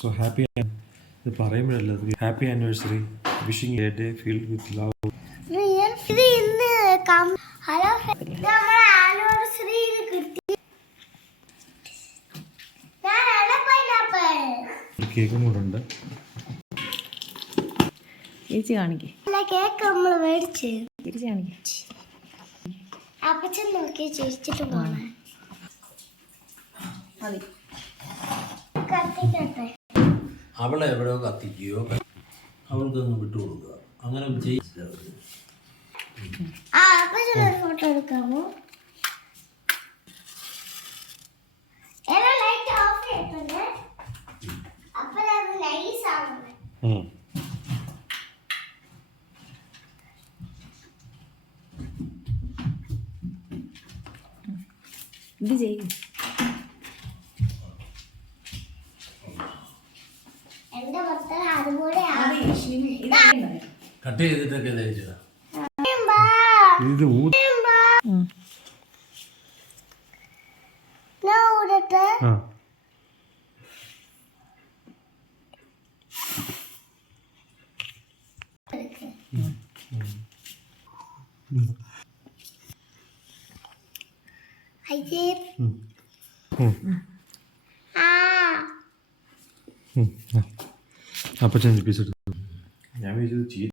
So happy ഇത് പറയുമ്പോഴല്ല happy anniversary wishing a day filled with love. Hello anniversary കിട്ടി കേക്കും കൂടെ ഉണ്ട്. തിരിച്ച് കാണിക്കേ. കേക്ക് നമ്മൾ മേടിച്ച് തിരിച്ച് കാണിക്കേ. അപ്പച്ചൻ നോക്കി ചിരിച്ചിട്ട് പോണേ. മതി. കത്തിക്കട്ടെ. അവളെ എവിടെയോ കത്തിക്കുകയോ അവൾക്കൊന്ന് വിട്ടുകൊടുക്കുക അങ്ങനെ ചെയ്യില്ല. അപ്പച്ചൻ ഒരു ഫോട്ടോ എടുക്കാമോ? ലൈറ്റ് ഓഫ് ചെയ്യട്ടെ. അപ്പോഴത് നൈസ് ആവുന്നത്. ഇത് ചെയ്യും. എന്റെ മൊത്തം അതുപോലെ കട്ട് ചെയ്തിട്ടൊക്കെ തയ്ച്ചതാ. ഇത് ഊടട്ടെ. അപ്പച്ചൻ പീസ് എടുത്തു. ഞാൻ വിചാരിച്ചത്